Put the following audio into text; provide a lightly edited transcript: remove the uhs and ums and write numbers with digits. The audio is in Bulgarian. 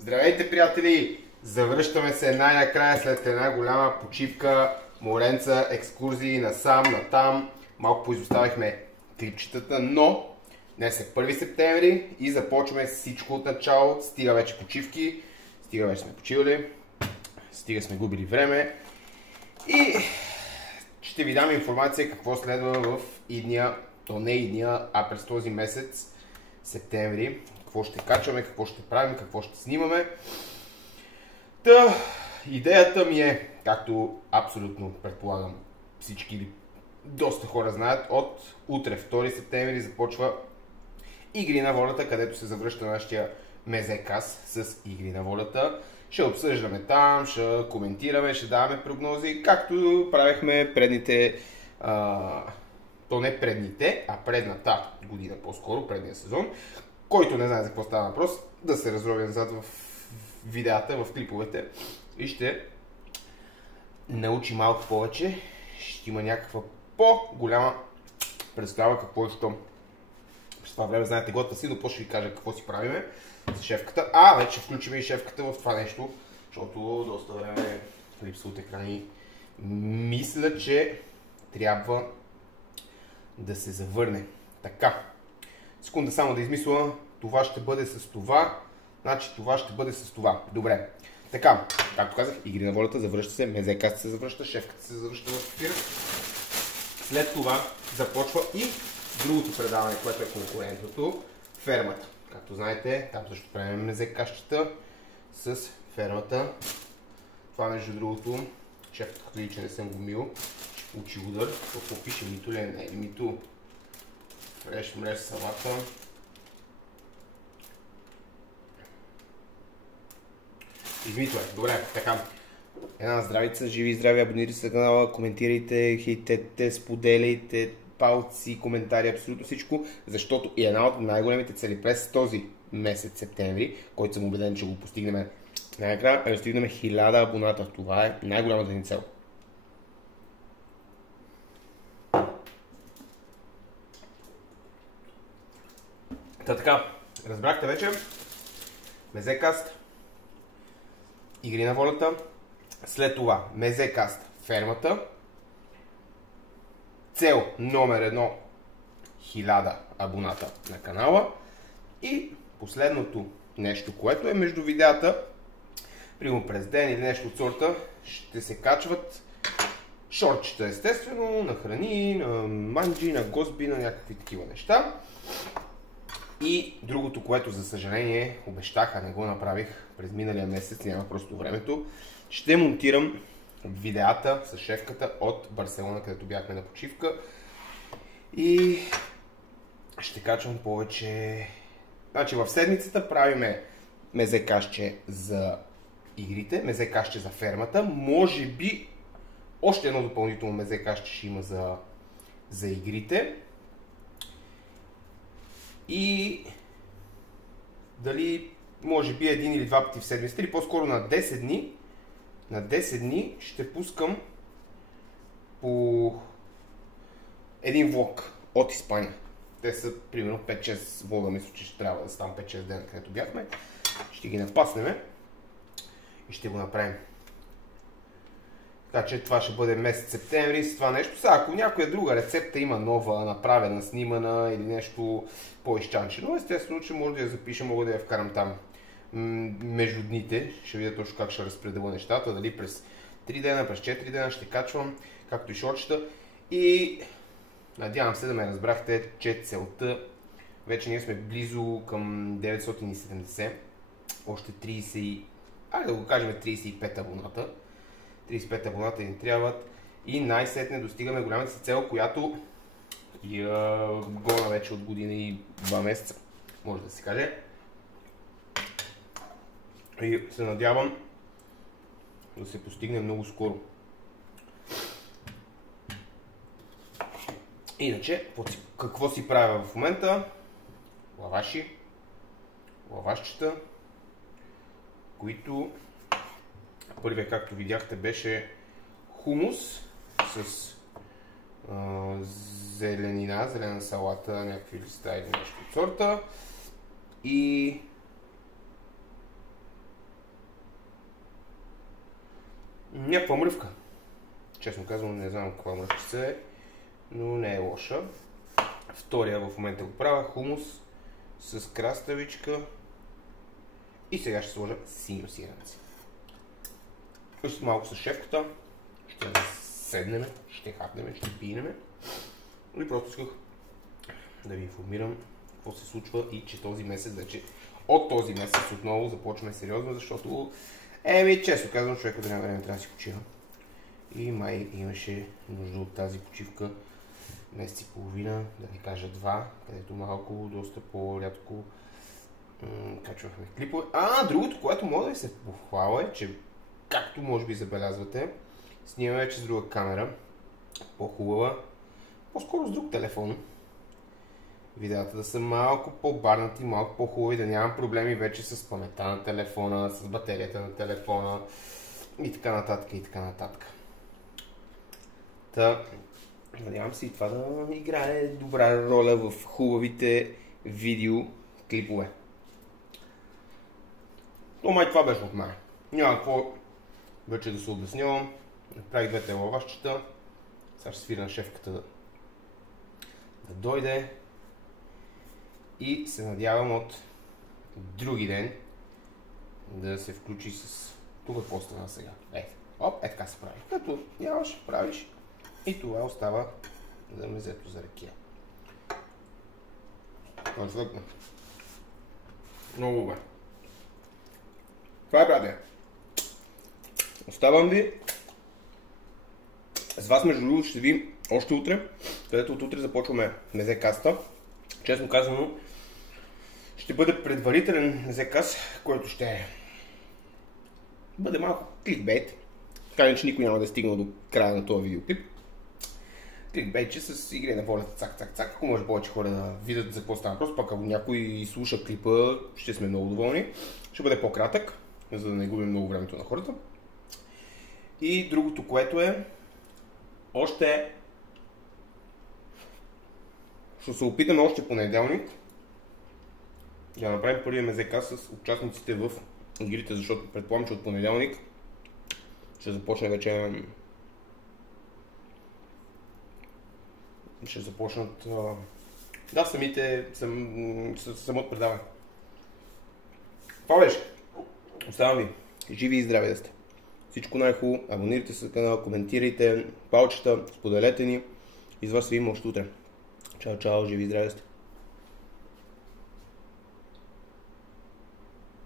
Здравейте, приятели! Завръщаме се най-накрая след една голяма почивка, моренца, екскурзии насам, натам. Малко поизоставихме клипчетата, но днес е 1 септември и започваме всичко от начало. Стига вече почивки, стига вече сме почивали, стига сме губили време и ще ви дам информация какво следва в идния, то не идния, а през този месец септември. Какво ще качваме, какво ще правим, какво ще снимаме. Та, идеята ми е, както абсолютно предполагам всички или доста хора знаят, от утре, 2 септември, започва Игри на волята, където се завръща нашия мезекас с Игри на волята. Ще обсъждаме там, ще коментираме, ще даваме прогнози, както правихме предните, то не предните, а предната година по-скоро, предния сезон. Който не знае за какво става въпрос, да се разрови назад в видеята, в клиповете и ще научи малко повече. Ще има някаква по-голяма представа какво е що. През това време знаете готва си, но после ще ви кажа какво си правиме с шефката. Вече ще включим и шефката в това нещо, защото доста време липсва от екрани. Мисля, че трябва да се завърне. Така. Секунда само да измисля, това ще бъде с това, значи това ще бъде с това. Добре. Така, както казах, Игри на волята, завръща се, мезекаста се завръща, шефката се завръща в ефир. След това започва и другото предаване, което е конкурентното, фермата. Както знаете, там също правим мезекащата с фермата. Това между другото, шефката като види, че не съм го мил, ще получи удар. Какво пише, мито ли е? Не, мито. Фреш мреш салата. Измито е. Добре, така. Една здравица, живи и здрави, абонирайте се на канала, коментирайте, хейтете, споделяйте, палци, коментари, абсолютно всичко, защото и една от най-големите цели през този месец септември, който съм убеден, че го постигнем най-накрая, е да стигнем 1000 абоната. Това е най-голямата ни цел. Така, разбрахте вече, мезекаст, Игри на волята, след това мезекаст, фермата, цел номер 1, 1000 абоната на канала и последното нещо, което е между видеята, примерно през ден или нещо от сорта, ще се качват шортчета естествено, на храни, на манджи, на госби, на някакви такива неща. И другото, което за съжаление обещах, не го направих през миналия месец, няма просто времето, ще монтирам видеята с шефката от Барселона, където бяхме на почивка и ще качвам повече. Значи в седмицата правиме мезекашче за игрите, мезекашче за фермата, може би още едно допълнително мезекашче ще има за игрите. И дали може би един или два пъти в седмицата, или по-скоро на 10 дни. На 10 дни ще пускам по един влог от Испания. Те са примерно 5-6 влога, мисля, че ще трябва да ставам 5-6 дена, където бяхме. Ще ги напаснем и ще го направим. Така че това ще бъде месец септември с това нещо. Сега, ако някоя друга рецепта има нова, направена, снимана или нещо по-изчанчено, естествено, че може да я запиша, мога да я вкарам там между дните. Ще видя точно как ще разпределя нещата, дали през 3 дена, през 4 дена ще качвам, както и шортчета. И надявам се да ме разбрахте, че целта, вече ние сме близо към 970, още 30, да го кажем 35 абоната. 35 абоната ни трябват и най-сетне достигаме голямата си цел, която я гона вече от година и 2 месеца, може да се каже. И се надявам да се постигне много скоро. Иначе, какво си правя в момента? Лаваши, лавашчета, които първият, както видяхте, беше хумус с зеленина, зелена салата, някакви листа или нещо от сорта. И Някаква мръвка. Честно казвам, не знам каква мръвчица е, но не е лоша. Втория в момента го правя, хумус с краставичка. И сега ще сложа синьо сиренце. Малко с шефката, ще седнем, ще хапнем, ще пинем. И просто исках да ви информирам какво се случва и че този месец вече, от този месец отново започваме сериозно, защото често казвам, човека да няма време трябва да си почива. И май имаше нужда от тази почивка месец и половина, да не кажа 2, където малко, доста по-рядко качвахме клипове. Другото, което мога да ви се похваля е, че както може би забелязвате, снимаме вече с друга камера, по-хубава, по-скоро с друг телефон. Видеята да са малко по-барнати, малко по-хубави, да нямам проблеми вече с паметта на телефона, с батерията на телефона и така нататък и така нататък. Надявам се и това да играе добра роля в хубавите видеоклипове. Май това беше от мен. Няма какво вече да се обяснявам. Направих двете лавашчета. Сега ще свиря на шефката да дойде. И се надявам от други ден да се включи с... Тук какво стана сега? Така се прави. Като нямаш, правиш. И това остава за мезето за ракия. Perfect. Много добре. Това е, брате. Оставам ви. С вас, между другото, ще ви още утре, където от утре започваме мезекаста. Честно казано, ще бъде предварителен мезекаст, който ще бъде малко кликбейт. Така че никой няма да е стигнал до края на този видеоклип. Кликбейтче с игри на волята, цак. Ако може повече хора да видят за какво става въпрос, пак ако някой слуша клипа, ще сме много доволни. Ще бъде по-кратък, за да не губим много времето на хората. И другото, което е, още ще се опитаме още понеделник да направим първия мезека с участниците в игрите, защото предполагам, че от понеделник ще започне вече. Ще започнат самото предаване. Това беше. Оставам ви. Живи и здрави да сте. Всичко най-хубаво. Абонирайте се на канала, коментирайте, палчета, споделете ни. И с вас се видим още утре. Чао, живи и здрави да сте.